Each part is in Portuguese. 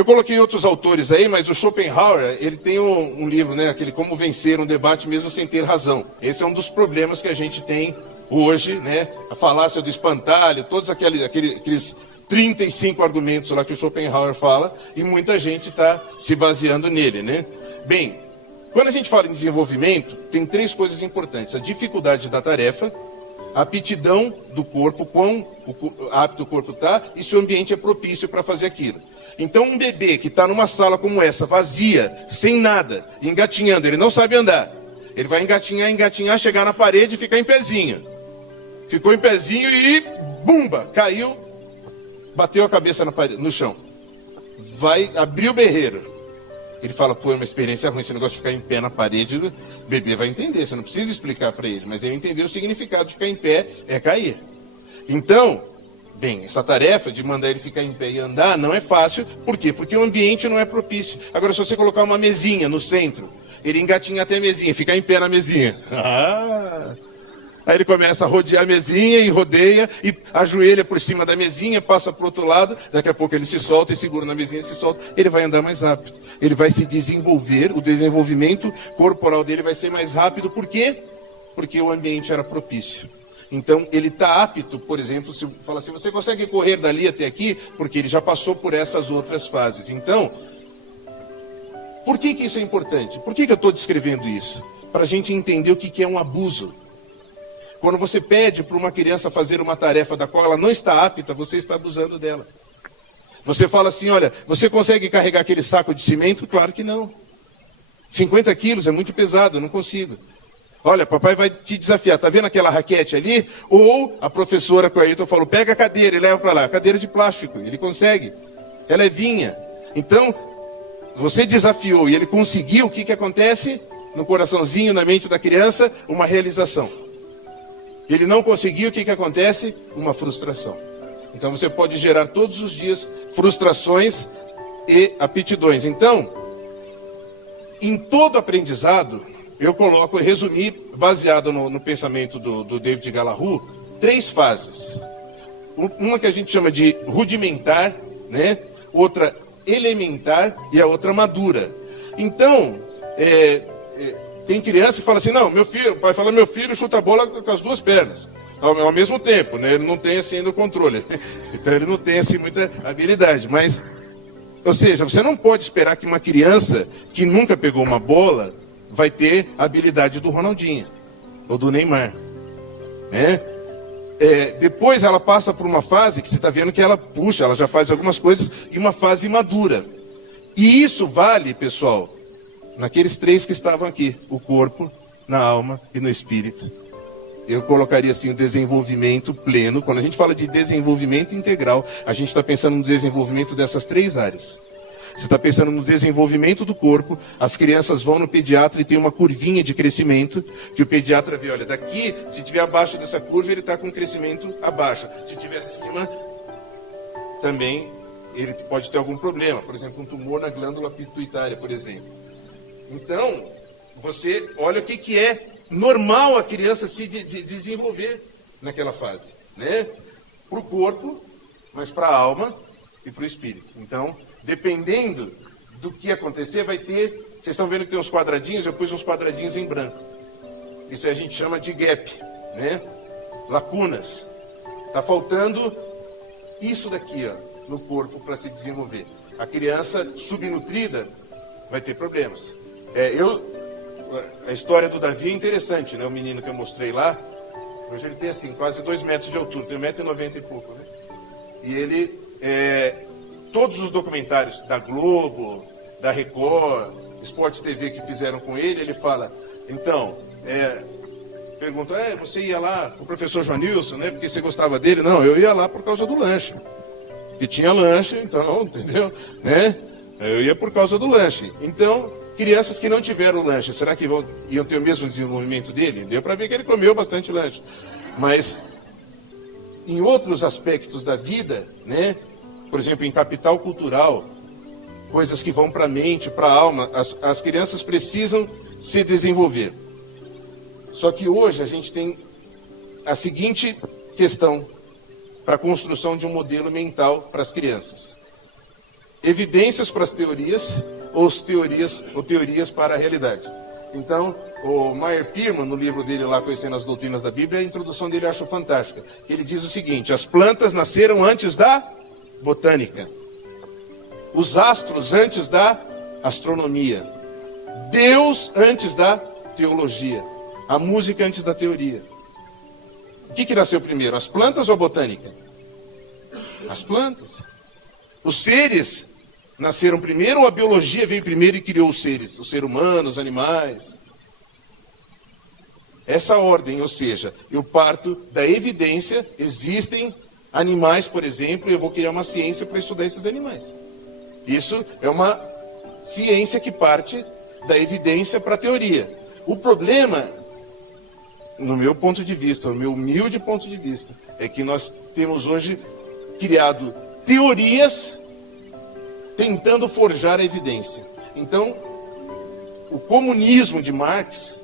Eu coloquei outros autores aí, mas o Schopenhauer, ele tem um livro, né, aquele Como Vencer um Debate Mesmo Sem Ter Razão. Esse é um dos problemas que a gente tem hoje, né, a falácia do espantalho, todos aqueles 35 argumentos lá que o Schopenhauer fala, e muita gente está se baseando nele, né? Bem, quando a gente fala em desenvolvimento, tem três coisas importantes: a dificuldade da tarefa, a aptidão do corpo, quão apto o corpo está, e se o ambiente é propício para fazer aquilo. Então, um bebê que está numa sala como essa, vazia, sem nada, engatinhando, ele não sabe andar. Ele vai engatinhar, chegar na parede e ficar em pezinho. Ficou em pezinho e, bumba, caiu, bateu a cabeça na parede, no chão. Vai abrir o berreiro. Ele fala, pô, é uma experiência ruim, esse negócio de ficar em pé na parede, o bebê vai entender, você não precisa explicar para ele, mas ele entendeu o significado de ficar em pé é cair. Então, bem, essa tarefa de mandar ele ficar em pé e andar não é fácil. Por quê? Porque o ambiente não é propício. Agora, se você colocar uma mesinha no centro, ele engatinha até a mesinha, ficar em pé na mesinha. Aí ele começa a rodear a mesinha e rodeia, e ajoelha por cima da mesinha, passa para o outro lado, daqui a pouco ele se solta e segura na mesinha e se solta. Ele vai andar mais rápido. Ele vai se desenvolver, o desenvolvimento corporal dele vai ser mais rápido. Por quê? Porque o ambiente era propício. Então, ele está apto, por exemplo, se fala assim, você consegue correr dali até aqui? Porque ele já passou por essas outras fases. Então, por que isso é importante? Por que eu estou descrevendo isso? Para a gente entender o que é um abuso. Quando você pede para uma criança fazer uma tarefa da qual ela não está apta, você está abusando dela. Você fala assim, olha, você consegue carregar aquele saco de cimento? Claro que não. 50 quilos é muito pesado, eu não consigo. Olha, papai vai te desafiar, tá vendo aquela raquete ali? Ou a professora com o Ayrton falou, pega a cadeira e leva para lá. Cadeira de plástico, ele consegue. Ela é vinha. Então, você desafiou e ele conseguiu, o que acontece? No coraçãozinho, na mente da criança, uma realização. Ele não conseguiu, o que acontece? Uma frustração. Então você pode gerar todos os dias frustrações e aptidões. Então, em todo aprendizado, eu coloco, resumir, baseado no pensamento do David Galahu, 3 fases. Uma que a gente chama de rudimentar, né? Outra elementar e a outra madura. Então, tem criança que fala assim, não, meu filho, o pai fala, meu filho chuta a bola com as 2 pernas, ao mesmo tempo, né? Ele não tem assim ainda o controle, então ele não tem assim muita habilidade, mas, ou seja, você não pode esperar que uma criança que nunca pegou uma bola vai ter a habilidade do Ronaldinho, ou do Neymar, né? Depois ela passa por uma fase que você está vendo que ela puxa, ela já faz algumas coisas, e uma fase madura, e isso vale, pessoal, naqueles 3 que estavam aqui, o corpo, na alma e no espírito. Eu colocaria assim o desenvolvimento pleno. Quando a gente fala de desenvolvimento integral, a gente está pensando no desenvolvimento dessas 3 áreas. Você está pensando no desenvolvimento do corpo, as crianças vão no pediatra e tem uma curvinha de crescimento, que o pediatra vê, olha, daqui, se estiver abaixo dessa curva, ele está com crescimento abaixo. Se estiver acima, também ele pode ter algum problema. Por exemplo, um tumor na glândula pituitária, por exemplo. Então, você olha o que é normal a criança se desenvolver naquela fase, né? Para o corpo, mas para a alma e para o espírito. Então, dependendo do que acontecer, vai ter... Vocês estão vendo que tem uns quadradinhos? Eu pus uns quadradinhos em branco. Isso a gente chama de gap, né? Lacunas. Está faltando isso daqui, ó, no corpo para se desenvolver. A criança subnutrida vai ter problemas. A história do Davi é interessante, né? O menino que eu mostrei lá, hoje ele tem assim, quase 2 metros de altura, tem 1,90 m e pouco, né? E ele, todos os documentários da Globo, da Record, Sport TV que fizeram com ele fala, então, pergunta, você ia lá, o professor Joanilson, né? Porque você gostava dele? Não, eu ia lá por causa do lanche. Que tinha lanche, então, entendeu? Né? Eu ia por causa do lanche. Então, crianças que não tiveram lanche, será que iam ter o mesmo desenvolvimento dele? Deu para ver que ele comeu bastante lanche. Mas, em outros aspectos da vida, né? Por exemplo, em capital cultural, coisas que vão para a mente, para a alma, as crianças precisam se desenvolver. Só que hoje a gente tem a seguinte questão para a construção de um modelo mental para as crianças. evidências para as teorias ou teorias para a realidade. Então, o Meyer Pearman, no livro dele lá, Conhecendo as Doutrinas da Bíblia, a introdução dele eu acho fantástica. Ele diz o seguinte: as plantas nasceram antes da botânica, os astros antes da astronomia, Deus antes da teologia, a música antes da teoria. O que nasceu primeiro, as plantas ou a botânica? As plantas. Os seres nasceram primeiro ou a biologia veio primeiro e criou os seres? O ser humano, os animais. Essa ordem, ou seja, eu parto da evidência, existem animais, por exemplo, e eu vou criar uma ciência para estudar esses animais. Isso é uma ciência que parte da evidência para a teoria. O problema, no meu ponto de vista, no meu humilde ponto de vista, é que nós temos hoje criado teorias tentando forjar a evidência. Então, o comunismo de Marx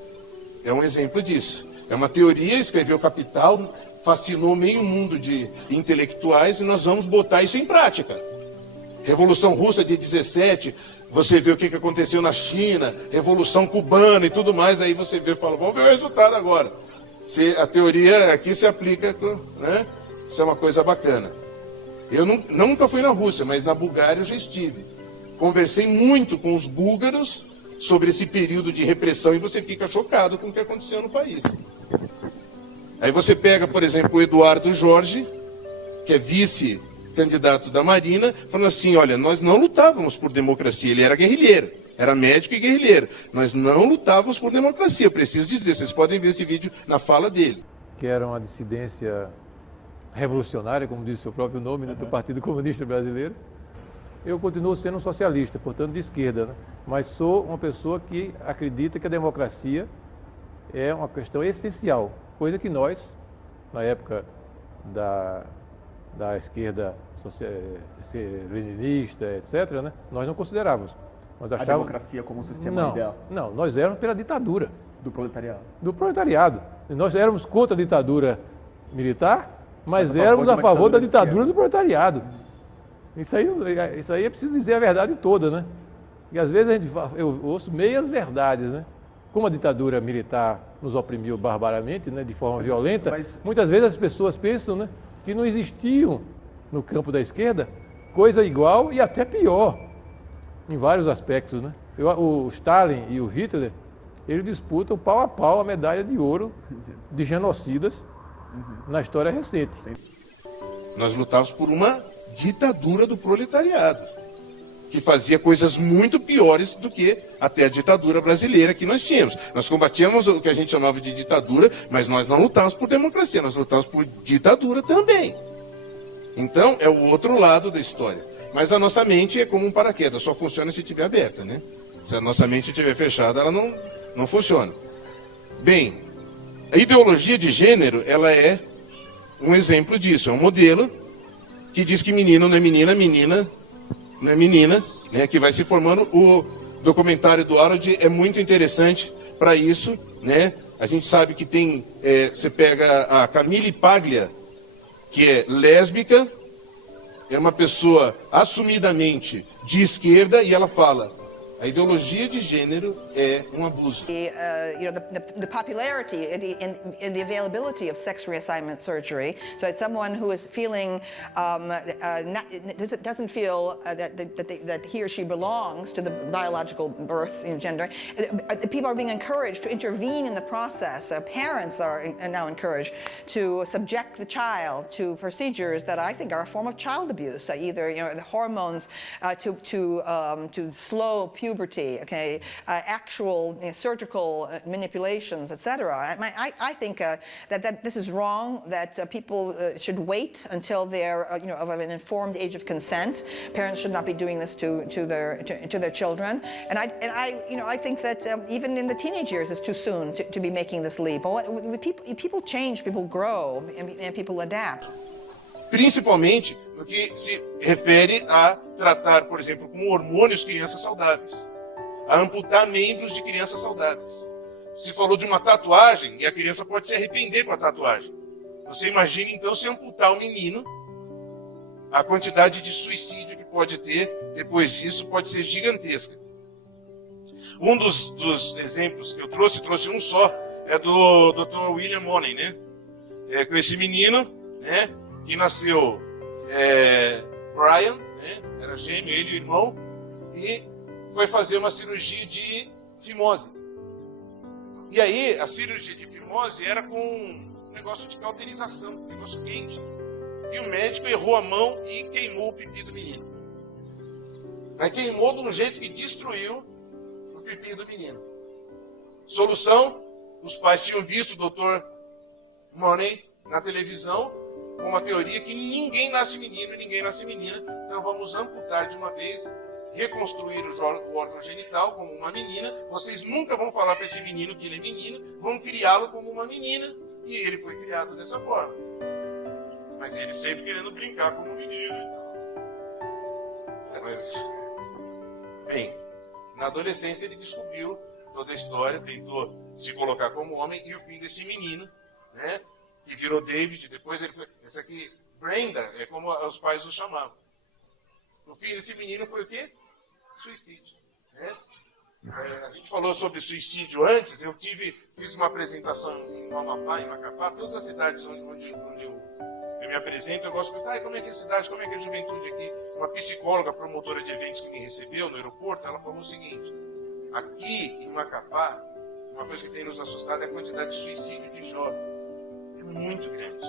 é um exemplo disso. É uma teoria, escreveu Capital, fascinou meio mundo de intelectuais e nós vamos botar isso em prática. Revolução Russa de 17, você vê o que aconteceu na China, Revolução Cubana e tudo mais, aí você vê e fala, vamos ver o resultado agora. A teoria aqui se aplica, né? Isso é uma coisa bacana. Eu nunca fui na Rússia, mas na Bulgária eu já estive. Conversei muito com os búlgaros sobre esse período de repressão e você fica chocado com o que aconteceu no país. Aí você pega, por exemplo, o Eduardo Jorge, que é vice-candidato da Marina, falando assim, olha, nós não lutávamos por democracia, ele era guerrilheiro, era médico e guerrilheiro. Nós não lutávamos por democracia, eu preciso dizer, vocês podem ver esse vídeo na fala dele. Que era uma dissidência revolucionária, como diz o seu próprio nome, né, do Partido Comunista Brasileiro. Eu continuo sendo um socialista, portanto de esquerda, né? Mas sou uma pessoa que acredita que a democracia é uma questão essencial, coisa que nós, na época da esquerda leninista, etc., né, nós não considerávamos. Nós achávamos... A democracia como um sistema ideal? Não, nós éramos pela ditadura. Do proletariado? Do proletariado. E nós éramos contra a ditadura militar, mas éramos a favor da ditadura do proletariado. Isso aí é preciso dizer a verdade toda, né? E às vezes eu ouço meias verdades, né? Como a ditadura militar nos oprimiu barbaramente, né, de forma violenta, muitas vezes as pessoas pensam, né, que não existiam no campo da esquerda coisa igual e até pior, em vários aspectos, né? O Stalin e o Hitler, eles disputam pau a pau a medalha de ouro de genocidas na história recente. Nós lutávamos por uma ditadura do proletariado, que fazia coisas muito piores do que até a ditadura brasileira que nós tínhamos. Nós combatíamos o que a gente chamava de ditadura, mas nós não lutávamos por democracia, nós lutávamos por ditadura também. Então, é o outro lado da história. Mas a nossa mente é como um paraquedas, só funciona se estiver aberta, né? Se a nossa mente estiver fechada, ela não funciona. Bem, a ideologia de gênero, ela é um exemplo disso, é um modelo que diz que menino não é menina, menina não é menina, né, que vai se formando. O documentário do Harold é muito interessante para isso, né? A gente sabe que tem, você pega a Camille Paglia, que é lésbica, é uma pessoa assumidamente de esquerda, e ela fala, a ideologia de gênero é um abuso. The popularity and the availability of sex reassignment surgery. So it's someone who is feeling doesn't feel that he or she belongs to the biological birth gender. People are being encouraged to intervene in the process. Parents are now encouraged to subject the child to procedures that I think are a form of child abuse. Either the hormones to slow puberty, okay, actual surgical manipulations, etc. I think that this is wrong. That people should wait until they're of an informed age of consent. Parents should not be doing this to their children. And I think that even in the teenage years, it's too soon to be making this leap. People change, people grow, and people adapt. Principalmente no que se refere a tratar, por exemplo, com hormônios crianças saudáveis, a amputar membros de crianças saudáveis. Se falou de uma tatuagem, e a criança pode se arrepender com a tatuagem. Você imagina então se amputar um menino, a quantidade de suicídio que pode ter depois disso pode ser gigantesca. Um dos exemplos que eu trouxe um só, é do Dr. William Money, né? Com esse menino, né? Que nasceu Brian, né? Era gêmeo, ele e o irmão, e foi fazer uma cirurgia de fimose. E aí, a cirurgia de fimose era com um negócio de cauterização, um negócio quente. E o médico errou a mão e queimou o pipi do menino. Aí queimou de um jeito que destruiu o pipi do menino. Solução, os pais tinham visto o Dr. Money na televisão com uma teoria que ninguém nasce menino e ninguém nasce menina. Então vamos amputar de uma vez, reconstruir o órgão genital como uma menina. Vocês nunca vão falar para esse menino que ele é menino, vão criá-lo como uma menina. E ele foi criado dessa forma. Mas ele sempre querendo brincar como menino. Bem, na adolescência ele descobriu toda a história, tentou se colocar como homem, e o fim desse menino, né, que virou David, depois ele foi... Essa aqui, Brenda, é como os pais o chamavam. O fim desse menino foi o quê? Suicídio. Né? A gente falou sobre suicídio antes, fiz uma apresentação em Amapá, em Macapá, todas as cidades onde eu me apresento, eu gosto de perguntar, como é que é a cidade, como é que é a juventude aqui? Uma psicóloga, promotora de eventos que me recebeu no aeroporto, ela falou o seguinte: aqui em Macapá, uma coisa que tem nos assustado é a quantidade de suicídio de jovens. É muito grande.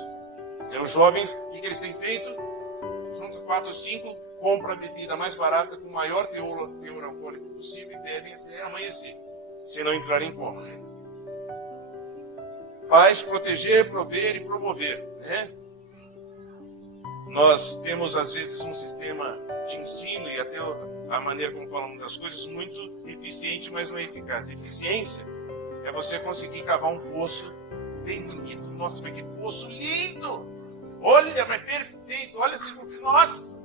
Os jovens, o que eles têm feito? Juntam 4 ou 5, compram a bebida mais barata, com o maior teor alcoólico possível e bebem até amanhecer, se não entrar em coma. Paz, proteger, prover e promover, né? Nós temos, às vezes, um sistema de ensino e até a maneira como falamos das coisas muito eficiente, mas não é eficaz. Eficiência é você conseguir cavar um poço bem bonito. Nossa, mas que poço lindo! Olha, mas perfeito! Olha esse... Nossa!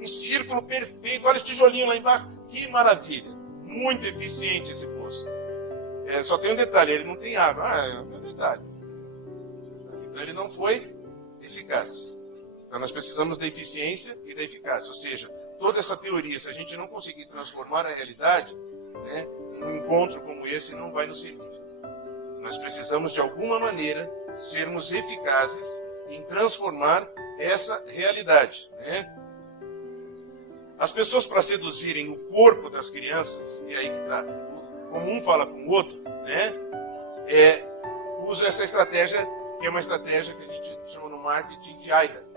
Um círculo perfeito! Olha esse tijolinho lá embaixo. Que maravilha! Muito eficiente esse poço. Só tem um detalhe, ele não tem água. É um detalhe. Então ele não foi eficaz. Então nós precisamos da eficiência e da eficácia. Ou seja, toda essa teoria, se a gente não conseguir transformar a realidade, né, um encontro como esse não vai nos servir. Nós precisamos, de alguma maneira, sermos eficazes em transformar essa realidade. Né? As pessoas, para seduzirem o corpo das crianças, e aí que está, como um fala com o outro, né, usam essa estratégia, que é uma estratégia que a gente chama no marketing de AIDA.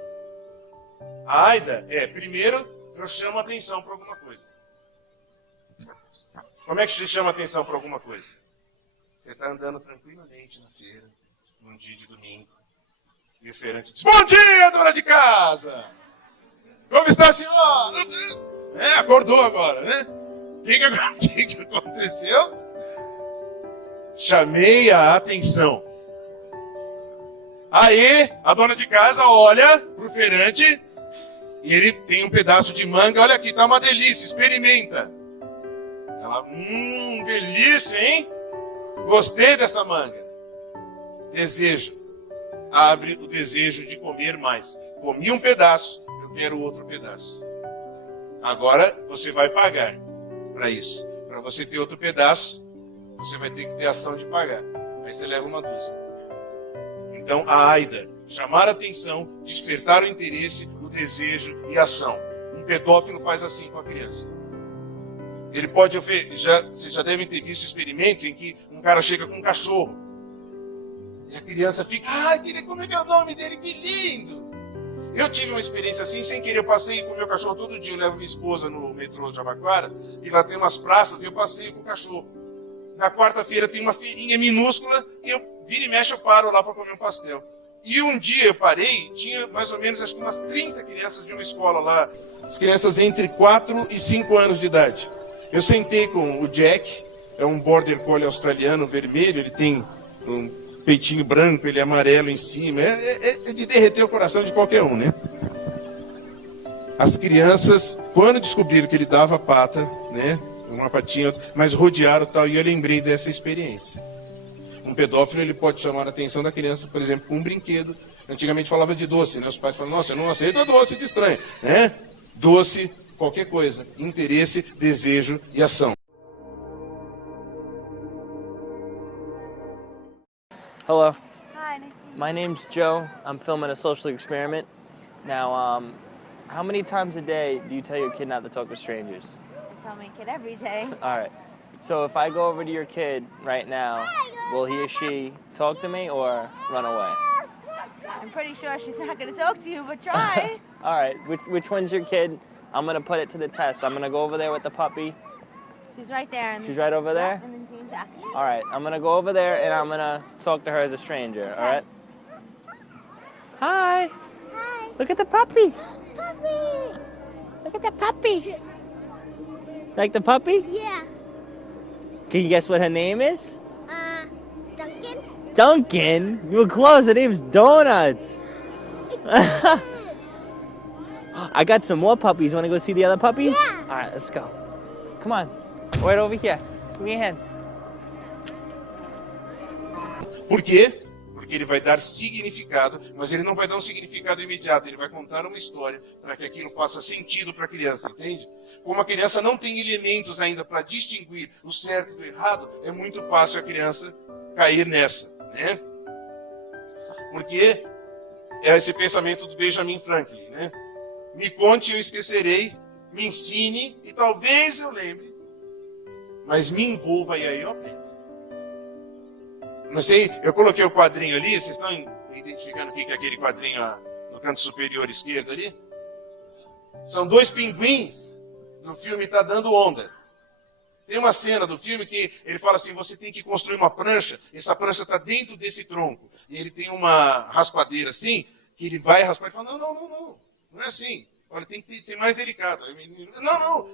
A AIDA primeiro, eu chamo a atenção para alguma coisa. Como é que você chama a atenção para alguma coisa? Você está andando tranquilamente na feira, num dia de domingo, e o feirante diz: bom dia, dona de casa! Como está a senhora? Acordou agora, né? O que aconteceu? Chamei a atenção. Aí, a dona de casa olha para o feirante e ele tem um pedaço de manga. Olha aqui, tá uma delícia, experimenta. Ela, delícia, hein? Gostei dessa manga. Desejo. Abre o desejo de comer mais. Comi um pedaço, eu quero outro pedaço. Agora você vai pagar para isso. Para você ter outro pedaço, você vai ter que ter ação de pagar. Aí você leva uma dúzia. Então, a AIDA, chamar a atenção, despertar o interesse, o desejo e a ação. Um pedófilo faz assim com a criança. Ele pode, vocês já devem ter visto experimentos em que um cara chega com um cachorro. E a criança fica, como é que é o nome dele? Que lindo! Eu tive uma experiência assim, sem querer, eu passei com o meu cachorro todo dia, eu levo minha esposa no metrô de Jabaquara, e lá tem umas praças, e eu passei com o cachorro. Na quarta-feira tem uma feirinha minúscula, e eu vira e mexe, eu paro lá para comer um pastel. E um dia eu parei, tinha mais ou menos, acho que umas 30 crianças de uma escola lá, as crianças entre 4 e 5 anos de idade. Eu sentei com o Jack, é um border collie australiano vermelho, ele tem um peitinho branco, ele é amarelo em cima, é de derreter o coração de qualquer um, né? As crianças, quando descobriram que ele dava pata, né, uma patinha, mas rodearam tal, e eu lembrei dessa experiência. Um pedófilo, ele pode chamar a atenção da criança, por exemplo, com um brinquedo. Antigamente falava de doce, né? Os pais falavam, nossa, eu não aceito doce de estranho, né? doce, qualquer coisa, interesse, desejo e ação. Hello, Hi, nice to meet my name's Joe. I'm filming a social experiment. Now, how many times a day do you tell your kid not to talk to strangers? you. I tell my kid every day. All right. So if I go over to your kid right now, will he or she talk to me or run away? I'm pretty sure she's not going to talk to you, but try. All right. Which one's your kid? I'm going to put it to the test. I'm going to go over there with the puppy. She's right there. She's right over there? Yeah, and then Jean's after you. All right. I'm going to go over there and I'm going to talk to her as a stranger. All right? Hi. Hi. Look at the puppy. Puppy. Look at the puppy. Like the puppy? Yeah. Can you guess what her name is? Duncan. Duncan? You were close. Her name's Donuts. I got some more puppies. Want to go see the other puppies? Yeah. All right, let's go. Come on. Right over here. Give me a hand. Por quê? Porque ele vai dar significado, mas ele não vai dar um significado imediato, ele vai contar uma história para que aquilo faça sentido para a criança, entende? Como a criança não tem elementos ainda para distinguir o certo do errado, é muito fácil a criança cair nessa, né? Porque é esse pensamento do Benjamin Franklin, né? Me conte e eu esquecerei, me ensine e talvez eu lembre, mas me envolva e aí eu aprendo. Não sei, eu coloquei o quadrinho ali, vocês estão identificando o que é aquele quadrinho no canto superior esquerdo ali? São dois pinguins no filme Tá Dando Onda. Tem uma cena do filme que ele fala assim, você tem que construir uma prancha, essa prancha está dentro desse tronco. E ele tem uma raspadeira assim, que ele vai raspar e fala, não é assim. Olha, tem que ser mais delicado. Não.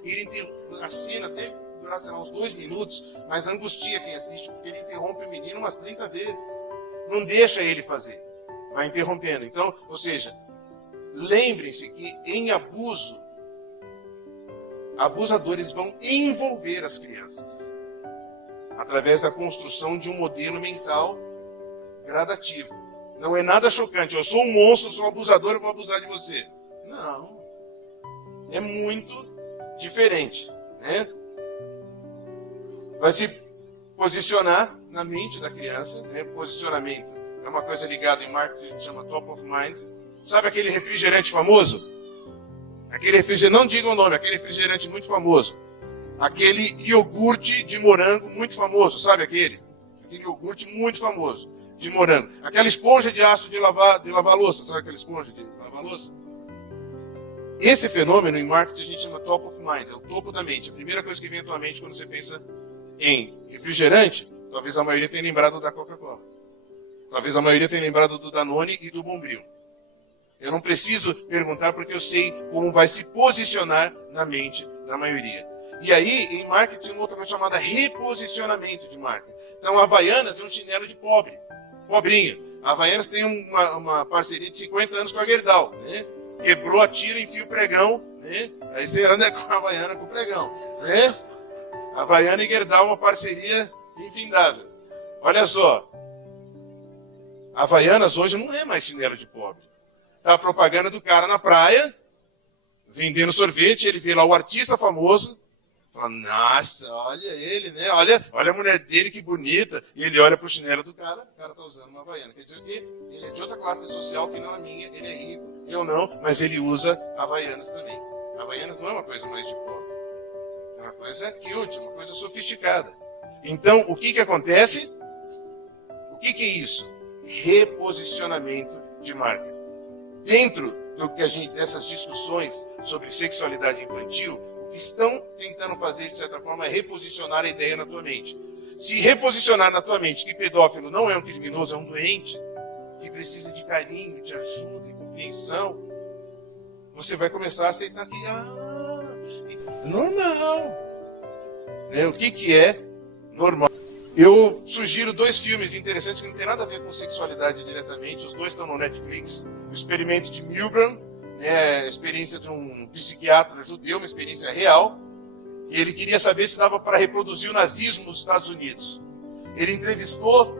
A cena deve durar, sei lá, uns 2 minutos, mas angustia quem assiste, porque ele interrompe o menino umas 30 vezes. Não deixa ele fazer. Vai interrompendo. Então, ou seja, lembrem-se que em abuso, abusadores vão envolver as crianças através da construção de um modelo mental gradativo. Não é nada chocante. Eu sou um monstro, sou um abusador, eu vou abusar de você. Não. É muito diferente, né? Vai se posicionar na mente da criança, né? Posicionamento é uma coisa ligada em marketing que chama top of mind. Sabe aquele refrigerante famoso? Aquele refrigerante, não diga o nome, aquele refrigerante muito famoso. Aquele iogurte de morango muito famoso, sabe aquele? Aquele iogurte muito famoso de morango. Aquela esponja de aço de lavar louça, sabe aquela esponja de lavar louça? Esse fenômeno em marketing a gente chama top of mind, é o topo da mente. A primeira coisa que vem à tua mente quando você pensa em refrigerante, talvez a maioria tenha lembrado da Coca-Cola. Talvez a maioria tenha lembrado do Danone e do Bombril. Eu não preciso perguntar porque eu sei como vai se posicionar na mente da maioria. E aí, em marketing, tem uma outra coisa chamada reposicionamento de marca. Então, a Havaianas é um chinelo de pobre, pobrinho. A Havaianas tem uma parceria de 50 anos com a Gerdau, né? Quebrou a tira, enfia o pregão, né? Aí você anda com a Havaiana com o pregão, né? Havaiana e Gerdau, uma parceria infindável. Olha só, a Havaianas hoje não é mais chinelo de pobre. Tá a propaganda do cara na praia, vendendo sorvete, ele vê lá o artista famoso, fala, nossa, olha ele, né? Olha a mulher dele, que bonita. E ele olha pro chinelo do cara, o cara tá usando uma Havaiana. Quer dizer que ele é de outra classe social que não é minha, ele é rico, eu não, mas ele usa Havaianas também. Havaianas não é uma coisa mais de pobre. É uma coisa cute, uma coisa sofisticada. Então, o que acontece? O que é isso? Reposicionamento de marca. Dentro dessas discussões sobre sexualidade infantil, o que estão tentando fazer, de certa forma, é reposicionar a ideia na tua mente. Se reposicionar na tua mente que pedófilo não é um criminoso, é um doente, que precisa de carinho, de ajuda e compreensão, você vai começar a aceitar que é normal. Né? O que é normal? Eu sugiro 2 filmes interessantes que não tem nada a ver com sexualidade diretamente. Os 2 estão no Netflix. O Experimento de Milgram, né, a experiência de um psiquiatra judeu, uma experiência real. E ele queria saber se dava para reproduzir o nazismo nos Estados Unidos. Ele entrevistou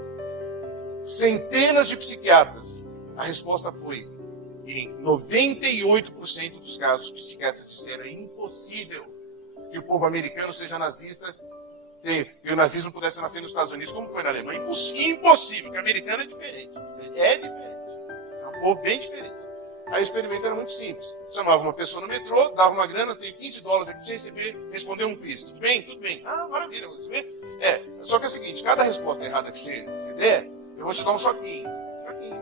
centenas de psiquiatras. A resposta foi E em 98% dos casos, os psiquiatras disseram: é impossível que o povo americano seja nazista, que o nazismo pudesse nascer nos Estados Unidos, como foi na Alemanha. Impossível, que o americano é diferente. É diferente. É um povo bem diferente. Aí o experimento era muito simples. Chamava uma pessoa no metrô, dava uma grana, tenho $15 aqui para você receber, respondeu um quiz. Tudo bem? Tudo bem. Ah, maravilha, vou receber. Só que é o seguinte, cada resposta errada que você der, eu vou te dar um choquinho. Choquinho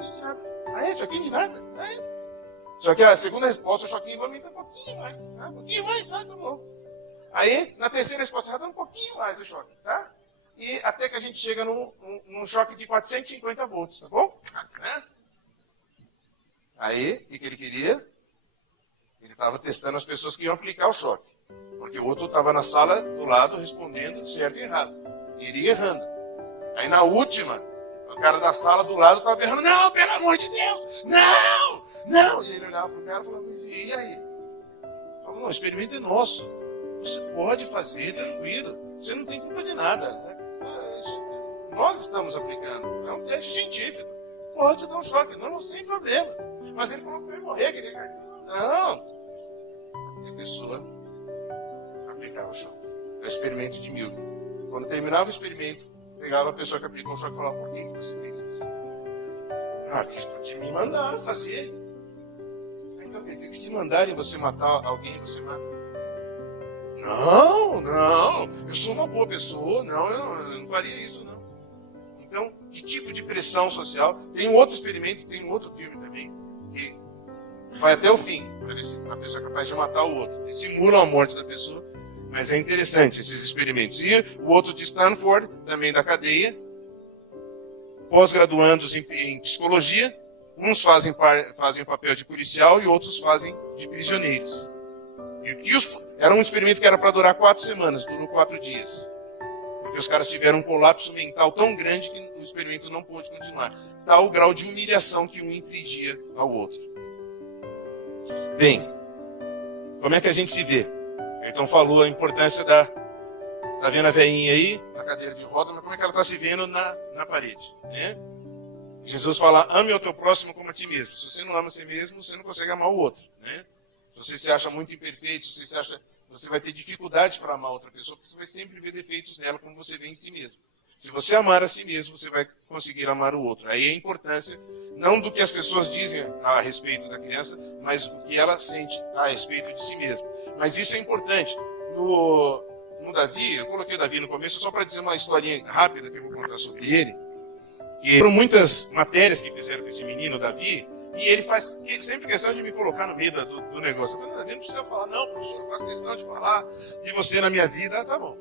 de nada. Choquinho de nada. Só que a segunda resposta, o choquinho vai aumentar um pouquinho mais. Um pouquinho mais, tá bom. Aí, na terceira resposta errada, um pouquinho mais o choque, tá? E até que a gente chega num choque de 450 volts, tá bom? Aí, o que ele queria? Ele estava testando as pessoas que iam aplicar o choque. Porque o outro estava na sala do lado respondendo certo e errado. E ele ia errando. Aí na última, o cara da sala do lado estava berrando: não, pelo amor de Deus, não, não. E ele olhava para o cara e falava: e aí? Ele falou: não, o experimento é nosso. Você pode fazer, tranquilo. Você não tem culpa de nada. Nós estamos aplicando. É um teste científico. Pode dar um choque, não, sem problema. Mas ele falou que vai morrer, queria cair. Não. E a pessoa aplicava o choque. É o experimento de Milgram. Quando terminava o experimento, pegava a pessoa que aplicou o choque e falava: por que você fez isso? Ah, porque me mandaram fazer. Então quer dizer que se mandarem você matar alguém, você mata? Não, eu sou uma boa pessoa, eu não faria isso, não. Então, que tipo de pressão social? Tem um outro experimento, tem um outro filme também, que vai até o fim, para ver se a pessoa é capaz de matar o outro. Eles simulam a morte da pessoa, mas é interessante esses experimentos. E o outro de Stanford, também da cadeia, pós-graduandos em psicologia, uns fazem o papel de policial e outros fazem de prisioneiros. Era um experimento que era para durar 4 semanas, durou 4 dias. Porque os caras tiveram um colapso mental tão grande que o experimento não pôde continuar. Tal o grau de humilhação que um infligia ao outro. Bem, como é que a gente se vê? Ayrton falou a importância da... Tá vendo a velhinha aí, na cadeira de roda, mas como é que ela está se vendo na parede, né? Jesus fala: ame ao teu próximo como a ti mesmo. Se você não ama a si mesmo, você não consegue amar o outro, né? Se você se acha muito imperfeito, se você se acha... Você vai ter dificuldades para amar outra pessoa, porque você vai sempre ver defeitos nela como você vê em si mesmo. Se você amar a si mesmo, você vai conseguir amar o outro. Aí a importância, não do que as pessoas dizem a respeito da criança, mas o que ela sente a respeito de si mesma. Mas isso é importante. No Davi, eu coloquei o Davi no começo só para dizer uma historinha rápida que eu vou contar sobre ele. Que foram muitas matérias que fizeram com esse menino, Davi, e ele faz sempre questão de me colocar no meio do negócio. Eu falei: Davi, não precisa falar, não, professor, eu faço questão de falar de você na minha vida. Ah, tá bom.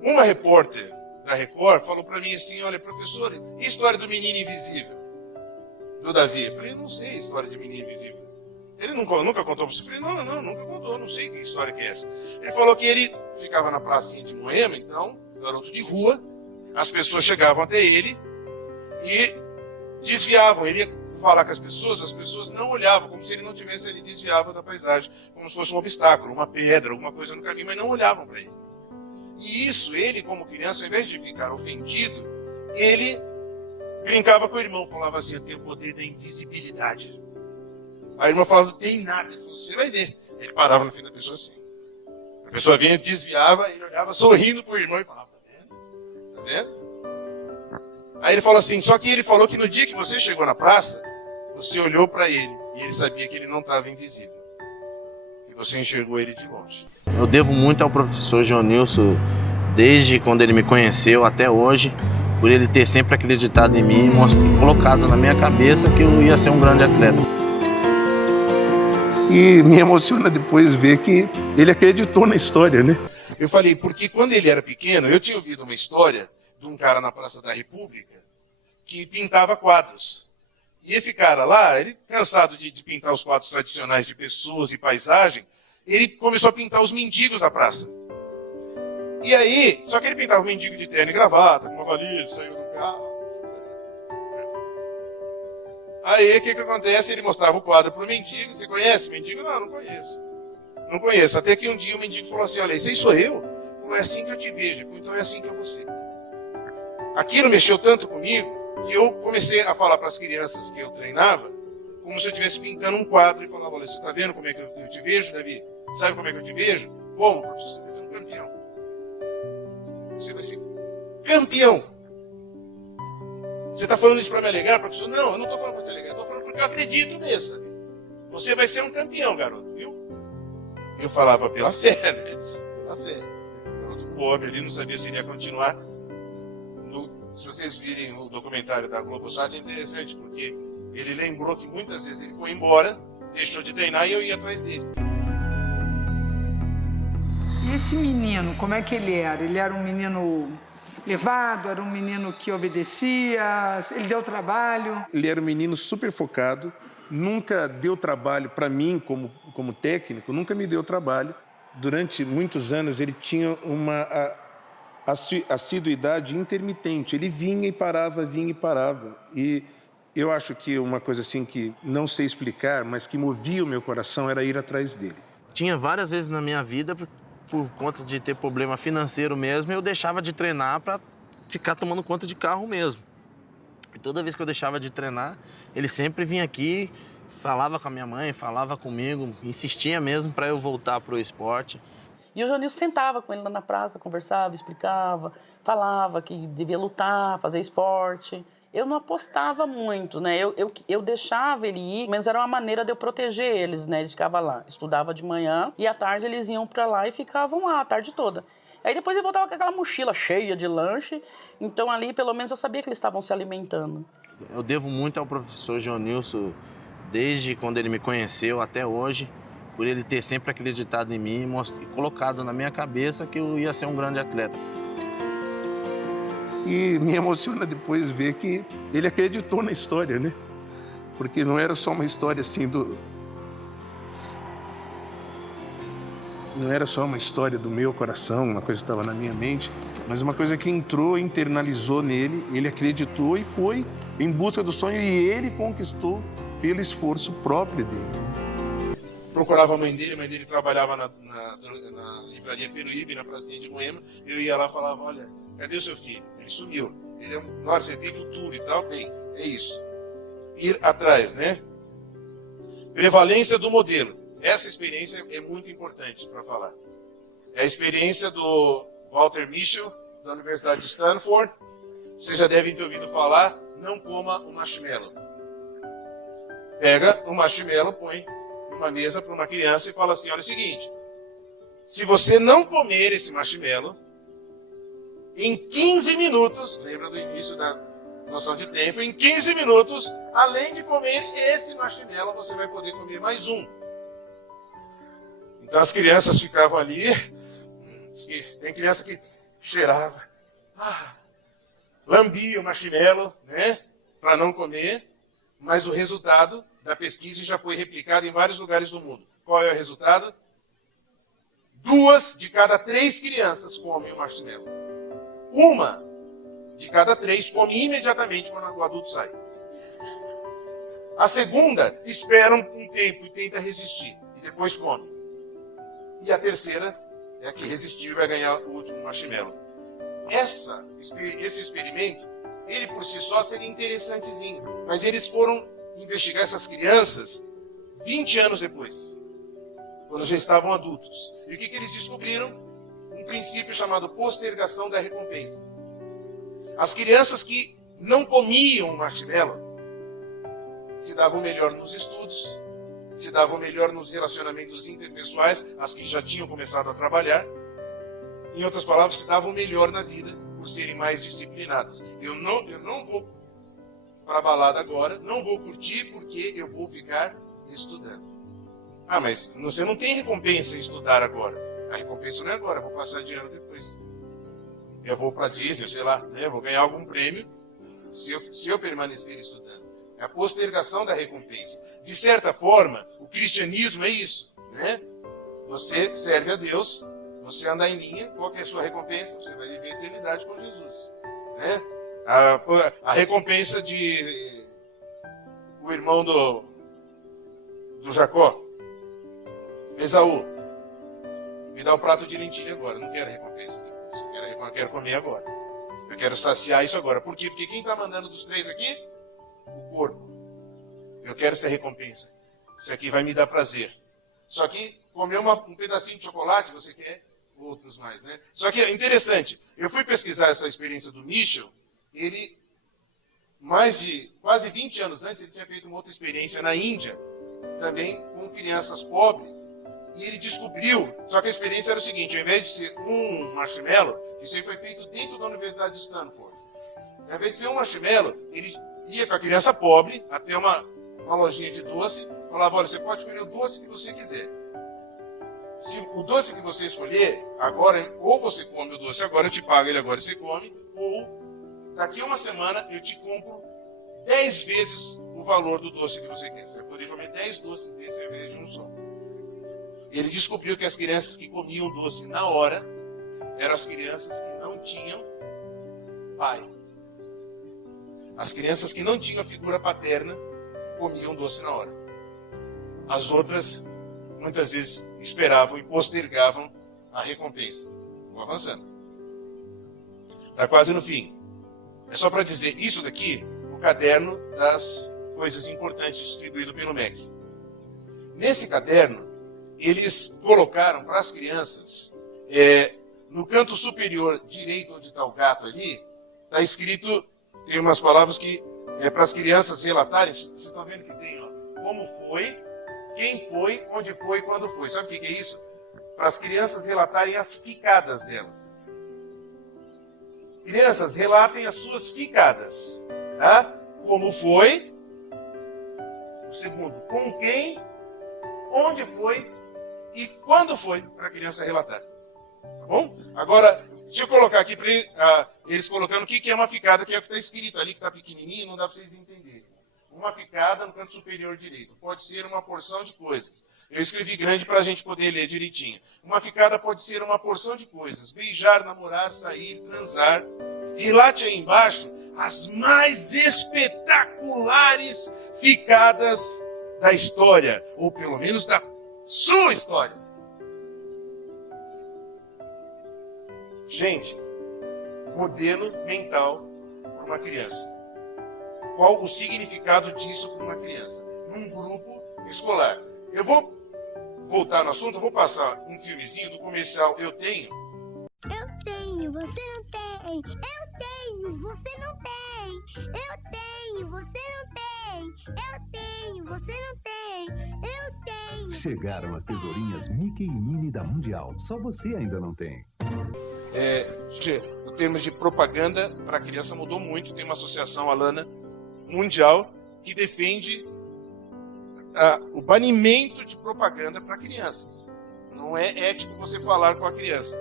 Uma repórter da Record falou para mim assim: olha, professor, e a história do menino invisível? Do Davi? Eu falei: não sei a história de menino invisível. Ele nunca contou para você? Eu falei: não, nunca contou, não sei que história que é essa. Ele falou que ele ficava na pracinha de Moema, então, garoto de rua, as pessoas chegavam até ele e desviavam. Ele ia falar com as pessoas não olhavam, como se ele não tivesse ali, desviava da paisagem, como se fosse um obstáculo, uma pedra, alguma coisa no caminho, mas não olhavam para ele. E isso, ele como criança, ao invés de ficar ofendido, ele brincava com o irmão, falava assim: eu tenho o poder da invisibilidade. A irmã falava: não tem nada. Ele falou: você vai ver. Ele parava no fim da pessoa assim. A pessoa vinha, desviava, ele olhava sorrindo para o irmão e falava: tá vendo? Aí ele falou assim: só que ele falou que no dia que você chegou na praça, você olhou para ele e ele sabia que ele não estava invisível. E você enxergou ele de longe. Eu devo muito ao professor Joanilson, desde quando ele me conheceu até hoje, por ele ter sempre acreditado em mim e colocado na minha cabeça que eu ia ser um grande atleta. E me emociona depois ver que ele acreditou na história, né? Eu falei, porque quando ele era pequeno, eu tinha ouvido uma história de um cara na Praça da República que pintava quadros. E esse cara lá, ele cansado de pintar os quadros tradicionais de pessoas e paisagem, ele começou a pintar os mendigos da praça. E aí, só que ele pintava o mendigo de terno e gravata, com uma valisa, saiu do carro. Aí, o que acontece? Ele mostrava o quadro para o mendigo. Você conhece mendigo? Não, não conheço. Não conheço. Até que um dia o mendigo falou assim: olha, esse aí sou eu. Não é assim que eu te vejo, então é assim que eu vou ser. Aquilo mexeu tanto comigo que eu comecei a falar para as crianças que eu treinava, como se eu estivesse pintando um quadro e falava, olha, você está vendo como é que eu te vejo, Davi? Sabe como é que eu te vejo? Como, professor? Você vai ser um campeão. Você vai ser campeão. Você está falando isso para me alegar, professor? Não, eu não estou falando para te alegar, eu estou falando porque eu acredito mesmo, Davi. Você vai ser um campeão, garoto, viu? Eu falava pela fé, né? Pela fé. O garoto pobre ali não sabia se ele ia continuar. Se vocês virem o documentário da Globosat, é interessante, porque ele lembrou que muitas vezes ele foi embora, deixou de treinar e eu ia atrás dele. E esse menino, como é que ele era? Ele era um menino levado, era um menino que obedecia, ele deu trabalho? Ele era um menino super focado, nunca deu trabalho para mim como técnico, nunca me deu trabalho. Durante muitos anos ele tinha uma assiduidade intermitente, ele vinha e parava, vinha e parava. E eu acho que uma coisa assim que não sei explicar, mas que movia o meu coração era ir atrás dele. Tinha várias vezes na minha vida, por conta de ter problema financeiro mesmo, eu deixava de treinar para ficar tomando conta de carro mesmo. E toda vez que eu deixava de treinar, ele sempre vinha aqui, falava com a minha mãe, falava comigo, insistia mesmo para eu voltar para o esporte. E o Joanilson sentava com ele lá na praça, conversava, explicava, falava que devia lutar, fazer esporte. Eu não apostava muito, né? Eu deixava ele ir, mas era uma maneira de eu proteger eles, né? Eles ficavam lá, estudava de manhã e à tarde eles iam para lá e ficavam lá a tarde toda. Aí depois ele voltava com aquela mochila cheia de lanche, então ali pelo menos eu sabia que eles estavam se alimentando. Eu devo muito ao professor Joanilson, desde quando ele me conheceu até hoje, por ele ter sempre acreditado em mim e colocado na minha cabeça que eu ia ser um grande atleta. E me emociona depois ver que ele acreditou na história, né? Porque não era só uma história assim Não era só uma história do meu coração, uma coisa que estava na minha mente, mas uma coisa que entrou, internalizou nele, ele acreditou e foi em busca do sonho e ele conquistou pelo esforço próprio dele. Procurava a mãe dele trabalhava na livraria Peruíbe, na pracinha de Moema, eu ia lá e falava, olha, cadê o seu filho? Ele sumiu. Ele nossa, ele tem futuro e tal. Bem, é isso. Ir atrás, né? Prevalência do modelo. Essa experiência é muito importante para falar. É a experiência do Walter Mischel, da Universidade de Stanford. Vocês já devem ter ouvido falar, não coma o marshmallow. Pega o marshmallow, põe numa mesa para uma criança e fala assim, olha o seguinte, se você não comer esse marshmallow, em 15 minutos, lembra do início da noção de tempo, em 15 minutos, além de comer esse marshmallow, você vai poder comer mais um. Então as crianças ficavam ali, tem criança que cheirava, lambia o marshmallow, né, para não comer, mas o resultado da pesquisa já foi replicado em vários lugares do mundo. Qual é o resultado? 2 de cada 3 crianças comem o marshmallow. 1 de cada 3 come imediatamente quando o adulto sai. A segunda espera um tempo e tenta resistir, e depois come. E a terceira é a que resistiu e vai ganhar o último marshmallow. Esse experimento, ele por si só seria interessantezinho, mas eles foram investigar essas crianças 20 anos depois, quando já estavam adultos. E o que eles descobriram? Um princípio chamado postergação da recompensa. As crianças que não comiam marshmallow se davam melhor nos estudos, se davam melhor nos relacionamentos interpessoais, as que já tinham começado a trabalhar. Em outras palavras, se davam melhor na vida por serem mais disciplinadas. Eu não vou para a balada agora, não vou curtir porque eu vou ficar estudando. Ah, mas você não tem recompensa em estudar agora. A recompensa não é agora, eu vou passar de ano depois. Eu vou para Disney, sei lá, né? Vou ganhar algum prêmio se eu permanecer estudando. É a postergação da recompensa. De certa forma, o cristianismo é isso, né? Você serve a Deus, você anda em linha, qual que é a sua recompensa? Você vai viver a eternidade com Jesus, né? A recompensa de o irmão do Jacó, Esaú, me dá o prato de lentilha agora, não quero a recompensa depois, eu quero comer agora. Eu quero saciar isso agora. Por quê? Porque quem está mandando dos 3 aqui? O corpo. Eu quero essa recompensa. Isso aqui vai me dar prazer. Só que comer um pedacinho de chocolate, você quer outros mais, né? Só que é interessante. Eu fui pesquisar essa experiência do Michel. Ele, mais de quase 20 anos antes, ele tinha feito uma outra experiência na Índia, também com crianças pobres. E ele descobriu, só que a experiência era o seguinte, ao invés de ser um marshmallow, isso aí foi feito dentro da Universidade de Stanford. Ao invés de ser um marshmallow, ele ia com a criança pobre até uma lojinha de doce, falava, olha, você pode escolher o doce que você quiser. Se o doce que você escolher, agora, ou você come o doce agora, eu te pago ele agora e você come, ou daqui a uma semana eu te compro 10 vezes o valor do doce que você quer. Você poderia comer 10 doces desse ao invés de um só. Ele descobriu que as crianças que comiam doce na hora eram as crianças que não tinham pai. As crianças que não tinham figura paterna comiam doce na hora. As outras, muitas vezes, esperavam e postergavam a recompensa. Vou avançando. Está quase no fim. É só para dizer, isso daqui, o caderno das coisas importantes distribuído pelo MEC. Nesse caderno, eles colocaram para as crianças, no canto superior direito, onde está o gato ali, está escrito, tem umas palavras que é para as crianças relatarem, vocês estão vendo que tem, ó, como foi, quem foi, onde foi, quando foi. Sabe o que é isso? Para as crianças relatarem as ficadas delas. Crianças, relatem as suas ficadas. Tá? Como foi, o segundo, com quem, onde foi e quando foi, para a criança relatar. Tá bom? Agora, deixa eu colocar aqui para eles colocando o que é uma ficada, que é o que está escrito ali, que está pequenininho, não dá para vocês entenderem. Uma ficada no canto superior direito. Pode ser uma porção de coisas. Eu escrevi grande para a gente poder ler direitinho. Uma ficada pode ser uma porção de coisas. Beijar, namorar, sair, transar. Relate aí embaixo as mais espetaculares ficadas da história. Ou pelo menos da sua história. Gente, modelo mental para uma criança. Qual o significado disso para uma criança? Num grupo escolar. Eu vou voltar no assunto, eu vou passar um filmezinho do comercial Eu Tenho. Eu tenho, você não tem. Eu tenho, você não tem. Eu tenho, você não tem. Eu tenho, você não tem. Eu tenho. Chegaram as tesourinhas Mickey e Minnie da Mundial. Só você ainda não tem. O termo de propaganda para a criança mudou muito. Tem uma associação, Alana, mundial, que defende o banimento de propaganda para crianças. Não é ético você falar com a criança.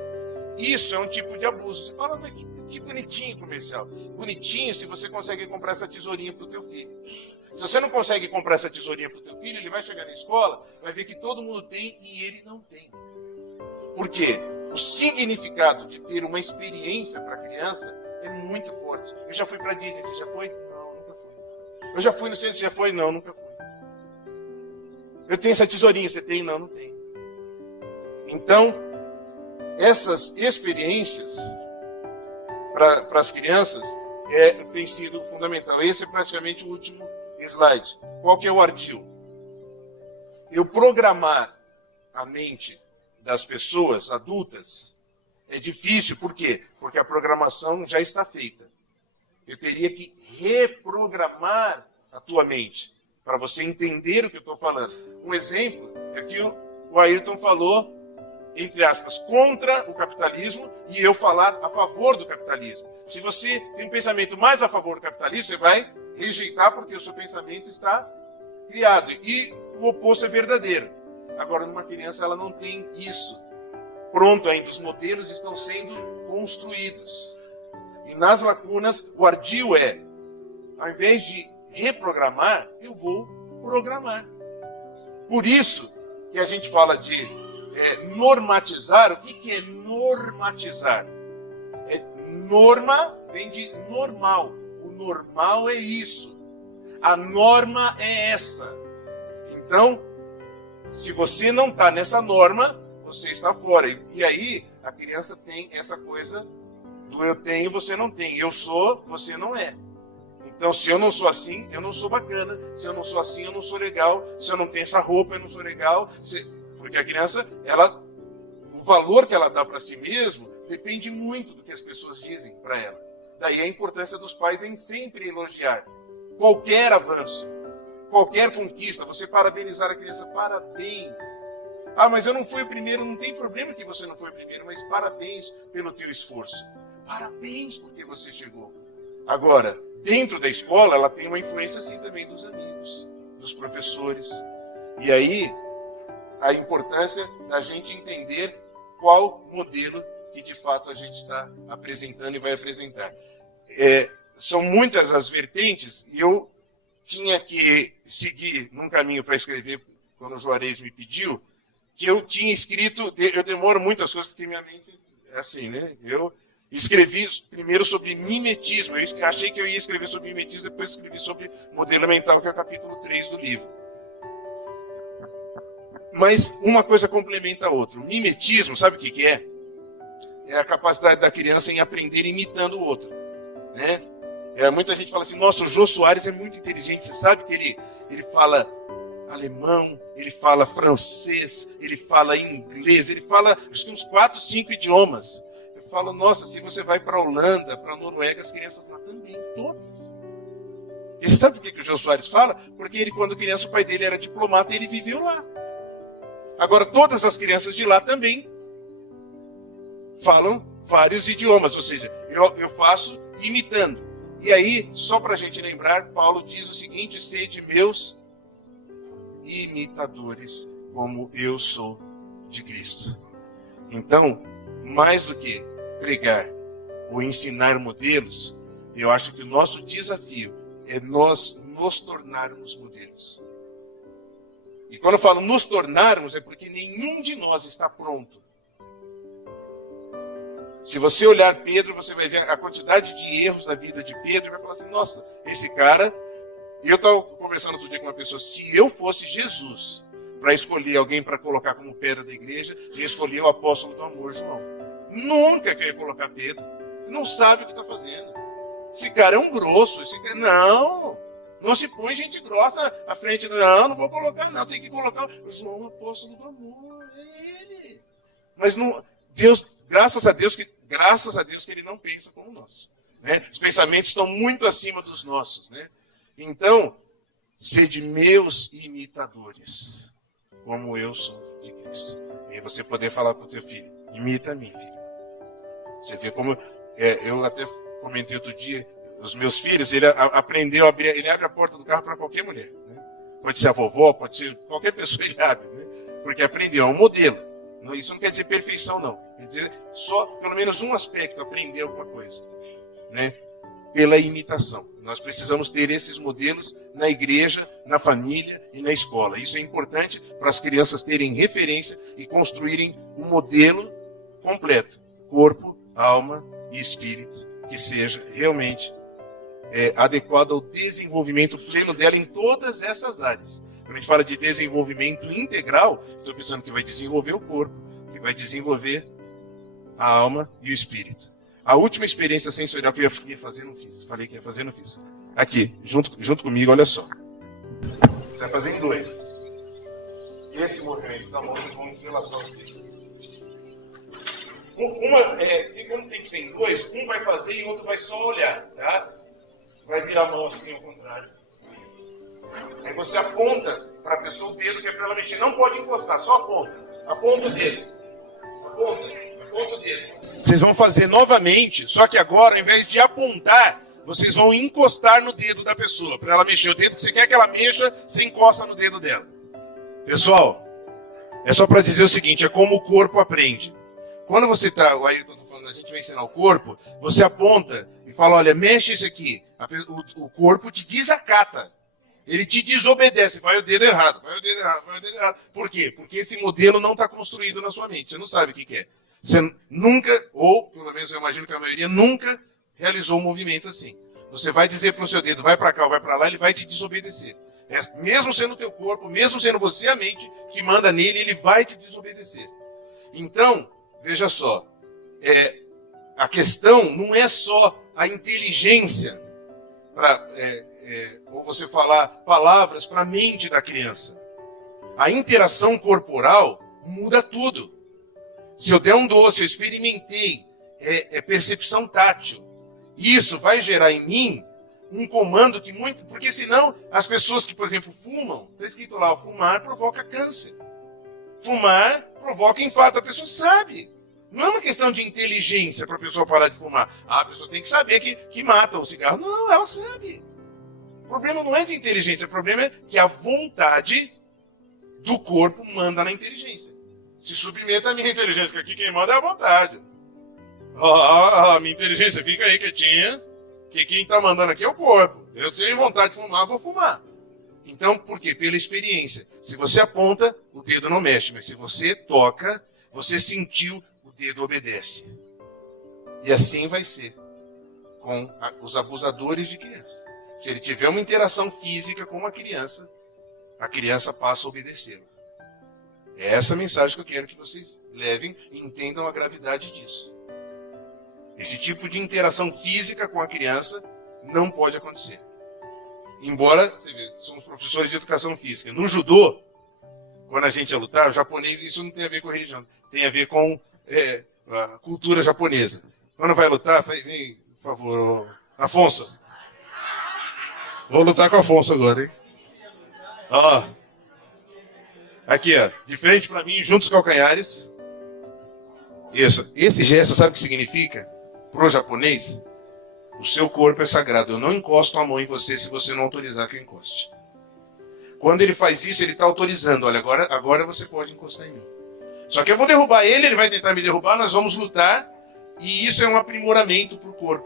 Isso é um tipo de abuso. Você fala, mas que bonitinho comercial. Bonitinho se você consegue comprar essa tesourinha para o teu filho. Se você não consegue comprar essa tesourinha para o teu filho, ele vai chegar na escola, vai ver que todo mundo tem e ele não tem. Por quê? O significado de ter uma experiência para a criança é muito forte. Eu já fui para a Disney, você já foi? Não, nunca fui. Eu já fui no centro, você já foi? Não, nunca fui. Eu tenho essa tesourinha, você tem? Não, não tenho. Então, essas experiências para as crianças tem sido fundamental. Esse é praticamente o último slide. Qual que é o ardil? Eu programar a mente das pessoas adultas é difícil. Por quê? Porque a programação já está feita. Eu teria que reprogramar a tua mente para você entender o que eu estou falando. Um exemplo é que o Ayrton falou, entre aspas, contra o capitalismo e eu falar a favor do capitalismo. Se você tem um pensamento mais a favor do capitalismo, você vai rejeitar porque o seu pensamento está criado. E o oposto é verdadeiro. Agora, numa criança, ela não tem isso pronto ainda. Os modelos estão sendo construídos. E nas lacunas, o ardil ao invés de reprogramar, eu vou programar. Por isso que a gente fala de normatizar. O que é normatizar? Norma vem de normal. O normal é isso. A norma é essa. Então, se você não está nessa norma, você está fora. E aí, a criança tem essa coisa Do eu tenho, você não tem. Eu sou, você não é. Então, se eu não sou assim, eu não sou bacana. Se eu não sou assim, eu não sou legal. Se eu não tenho essa roupa, eu não sou legal. Porque a criança, o valor que ela dá para si mesmo depende muito do que as pessoas dizem para ela. Daí a importância dos pais em sempre elogiar qualquer avanço, qualquer conquista. Você parabenizar a criança, parabéns. Ah, mas eu não fui o primeiro. Não tem problema que você não foi o primeiro, mas parabéns pelo teu esforço. Parabéns porque você chegou. Agora, dentro da escola, ela tem uma influência assim também dos amigos, dos professores. E aí, a importância da gente entender qual modelo que de fato a gente está apresentando e vai apresentar. São muitas as vertentes e eu tinha que seguir num caminho para escrever, quando o Juarez me pediu, que eu tinha escrito, eu demoro muitas coisas porque minha mente é assim, né? Eu escrevi primeiro sobre mimetismo, eu achei que eu ia escrever sobre mimetismo, depois escrevi sobre modelo mental, que é o capítulo 3 do livro. Mas uma coisa complementa a outra. O mimetismo, sabe o que é? É a capacidade da criança em aprender imitando o outro. Né? Muita gente fala assim, nossa, o Jô Soares é muito inteligente, você sabe que ele fala alemão, ele fala francês, ele fala inglês, ele fala acho que uns 4, 5 idiomas. Eu falo, nossa, se você vai para a Holanda, para a Noruega, as crianças lá também, todas. E você sabe por que o Jô Soares fala? Porque ele, quando criança, o pai dele era diplomata e ele viveu lá. Agora, todas as crianças de lá também falam vários idiomas, ou seja, eu faço imitando. E aí, só para a gente lembrar, Paulo diz o seguinte, sede meus imitadores, como eu sou de Cristo. Então, mais do que pregar ou ensinar modelos, eu acho que o nosso desafio é nós nos tornarmos modelos. E quando eu falo nos tornarmos, é porque nenhum de nós está pronto. Se você olhar Pedro, você vai ver a quantidade de erros da vida de Pedro e vai falar assim, nossa, esse cara... Eu estava conversando outro dia com uma pessoa, se eu fosse Jesus para escolher alguém para colocar como pedra da igreja, eu escolhi o apóstolo do amor, João. Nunca que eu ia colocar Pedro. Ele não sabe o que está fazendo. Esse cara é um grosso. Não se põe gente grossa à frente. Não vou colocar, não. Tem que colocar o João, apóstolo do amor. É ele. Mas não, Deus, graças a Deus que ele não pensa como nós. Né? Os pensamentos estão muito acima dos nossos. Né? Então, sede meus imitadores, como eu sou de Cristo. E aí você poder falar para o teu filho, imita a mim, filho. Você vê como... eu até comentei outro dia, os meus filhos, ele aprendeu a abrir, ele abre a porta do carro para qualquer mulher. Né? Pode ser a vovó, pode ser qualquer pessoa, ele abre. Né? Porque aprendeu, é um modelo. Isso não quer dizer perfeição, não. Quer dizer só, pelo menos um aspecto, aprender alguma coisa. Né? Pela imitação. Nós precisamos ter esses modelos na igreja, na família e na escola. Isso é importante para as crianças terem referência e construírem um modelo completo. Corpo, alma e espírito, que seja realmente adequado ao desenvolvimento pleno dela em todas essas áreas. Quando a gente fala de desenvolvimento integral, estou pensando que vai desenvolver o corpo, que vai desenvolver a alma e o espírito. A última experiência sensorial que eu ia fazer, não fiz. Falei que ia fazer, não fiz. Aqui, junto comigo, olha só. Você vai fazer em 2. Esse movimento da mão, vocês vão em relação ao dedo. Como tem que ser em 2, um vai fazer e o outro vai só olhar. Tá? Vai virar a mão assim ao contrário. Aí você aponta para a pessoa o dedo que é para ela mexer. Não pode encostar, só aponta. Aponta o dedo. Aponta o dedo. Vocês vão fazer novamente, só que agora, ao invés de apontar, vocês vão encostar no dedo da pessoa. Para ela mexer o dedo que você quer que ela mexa, você encosta no dedo dela. Pessoal, é só para dizer o seguinte, é como o corpo aprende. Quando você está, a gente vai ensinar o corpo, você aponta e fala, olha, mexe isso aqui. O corpo te desacata. Ele te desobedece, vai o dedo errado, vai o dedo errado, vai o dedo errado. Por quê? Porque esse modelo não está construído na sua mente. Você não sabe o que é. Você nunca, ou pelo menos eu imagino que a maioria, nunca realizou um movimento assim. Você vai dizer para o seu dedo, vai para cá ou vai para lá, ele vai te desobedecer. Mesmo sendo o teu corpo, mesmo sendo você a mente que manda nele, ele vai te desobedecer. Então, veja só, a questão não é só a inteligência, ou você falar palavras para a mente da criança. A interação corporal muda tudo. Se eu der um doce, eu experimentei, é percepção tátil. Isso vai gerar em mim um comando que muito... Porque senão, as pessoas que, por exemplo, fumam, está escrito lá, fumar provoca câncer. Fumar provoca infarto. A pessoa sabe. Não é uma questão de inteligência para a pessoa parar de fumar. A pessoa tem que saber que mata o cigarro. Não, ela sabe. O problema não é de inteligência. O problema é que a vontade do corpo manda na inteligência. Se submeta à minha inteligência, que aqui quem manda é a vontade. A minha inteligência fica aí quietinha, que quem está mandando aqui é o corpo. Eu tenho vontade de fumar, vou fumar. Então, por quê? Pela experiência. Se você aponta, o dedo não mexe. Mas se você toca, você sentiu, o dedo obedece. E assim vai ser com os abusadores de criança. Se ele tiver uma interação física com uma criança, a criança passa a obedecê-lo. É essa a mensagem que eu quero que vocês levem e entendam a gravidade disso. Esse tipo de interação física com a criança não pode acontecer. Embora, você vê, somos professores de educação física. No judô, quando a gente ia lutar, o japonês, isso não tem a ver com religião, tem a ver com a cultura japonesa. Quando vai lutar, vem, por favor, Afonso. Vou lutar com o Afonso agora, hein? Ó. Aqui, ó, de frente para mim, juntos os calcanhares. Isso. Esse gesto, sabe o que significa? Pro japonês, o seu corpo é sagrado. Eu não encosto a mão em você se você não autorizar que eu encoste. Quando ele faz isso, ele está autorizando. Olha, agora você pode encostar em mim. Só que eu vou derrubar ele vai tentar me derrubar, nós vamos lutar. E isso é um aprimoramento para o corpo.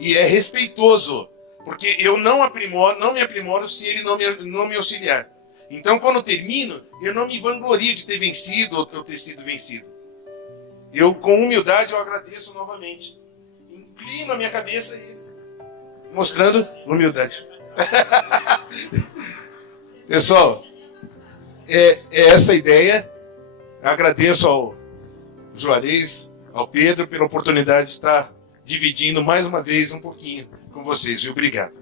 E é respeitoso. Porque eu não me aprimoro se ele não me auxiliar. Então, quando eu termino, eu não me vanglorio de ter vencido ou ter sido vencido. Eu, com humildade, eu agradeço novamente. Inclino a minha cabeça e mostrando humildade. Pessoal, é essa a ideia. Agradeço ao Juarez, ao Pedro, pela oportunidade de estar dividindo mais uma vez um pouquinho com vocês. Obrigado.